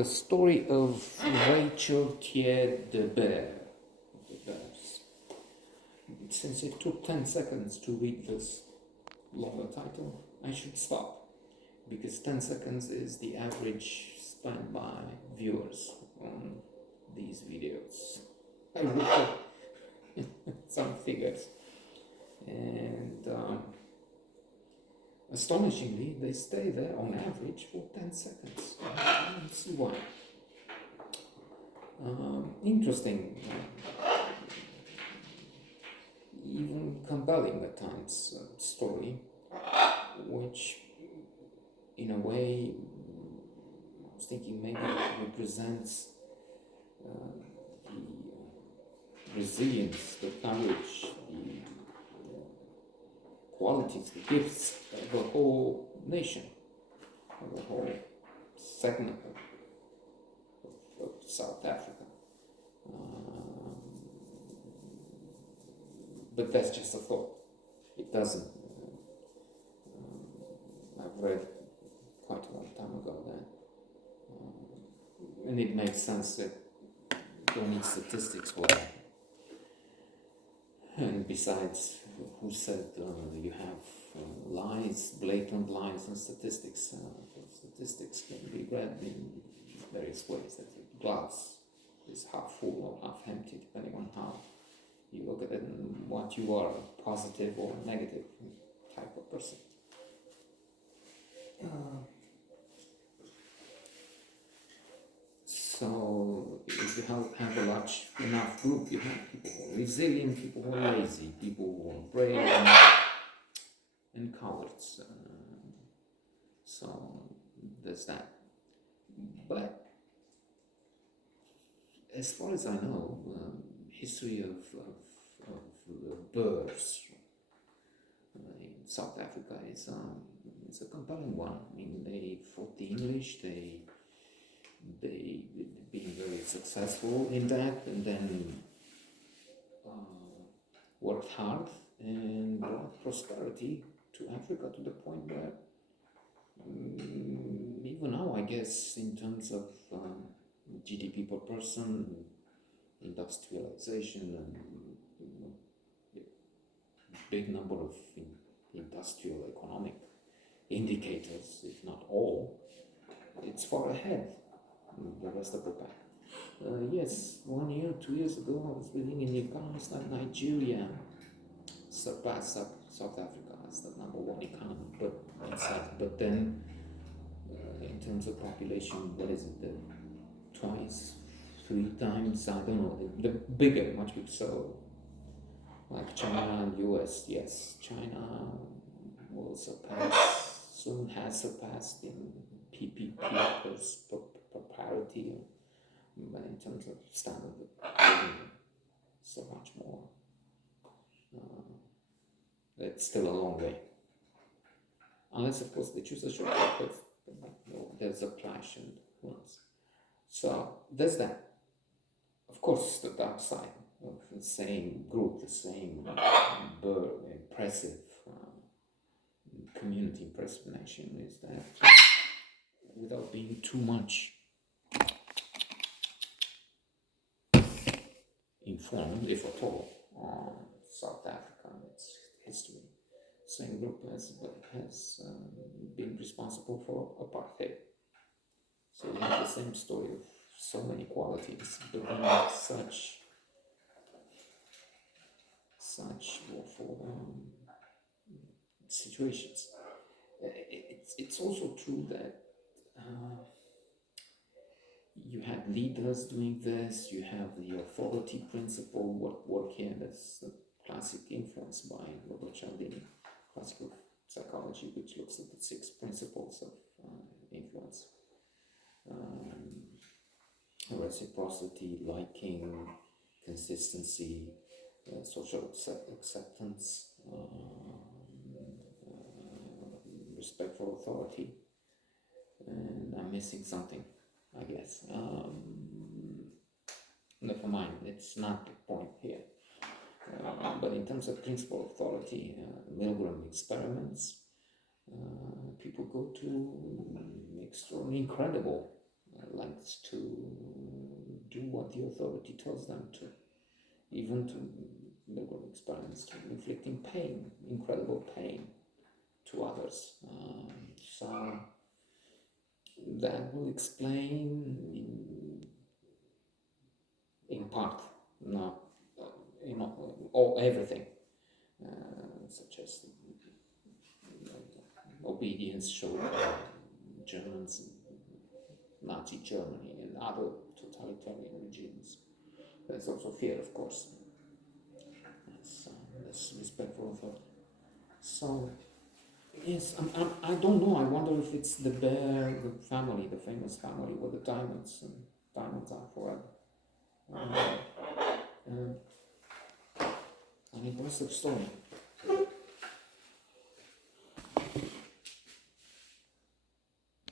the story of Racheltjie the bear. The bears. Since it took 10 seconds to read this longer title, I should stop, because 10 seconds is the average spent by viewers on these videos. I looked at some figures, and astonishingly, they stay there on average for 10 seconds. I don't see why. Interesting, even compelling at times story, which in a way, I was thinking maybe it represents the resilience, the courage, the qualities, the gifts of the whole nation, of the whole segment of South Africa. But that's just a thought. It doesn't. I've read quite a long time ago that, and it makes sense that you don't need statistics for that. And besides, who said you have lies, blatant lies and statistics? Statistics can be read in various ways. That the glass is half full or half empty, depending on how you look at it and what you are, a positive or negative type of person. So if you have a large enough group, you have people who are resilient, people who are lazy, people who are brave and cowards. So there's that. But as far as I know, history of births in South Africa is a compelling one. I mean, they fought the English, they being very successful in that, and then worked hard and brought prosperity to Africa to the point where even now, I guess, in terms of GDP per person, industrialization, and big number of industrial economic indicators, if not all, it's far ahead of the rest of the pack. Yes, 1 year, 2 years ago, I was reading in The Economist that Nigeria surpassed South Africa as the number one economy, but then in terms of population, what is it, twice, 3 times, I don't know, the bigger, much bigger. So like China and US, yes, China will surpass, soon has surpassed in PPP per parity, but in terms of standard of living, so much more. It's still a long way. Unless, of course, they choose a shortcut, but there's a clash and influence. So there's that. Of course, the dark side of the same group, the same impressive community, impressive nation, is that without being too much informed, if at all, on South Africa and its history, same group has been responsible for apartheid. So we have the same story of so many qualities, but then such awful situations. It's also true that you had leaders doing this, you have the authority principle work here. That's the classic influence by Racheltjie, classical psychology, which looks at the 6 principles of influence. Reciprocity, liking, consistency, social acceptance, respect for authority, and I'm missing something, I guess. Never mind, it's not the point here. But in terms of principle authority, Milgram experiments, people go to incredible lengths to do what the authority tells them to, even to, they will experience inflicting pain, incredible pain to others. So that will explain in part, not all everything, such as obedience shown by Germans in Nazi Germany and other totalitarian regimes. There's also fear, of course. There's respect for authority. So, yes, I don't know. I wonder if it's the Bear family, the famous family with the diamonds, and diamonds are forever. An impressive story.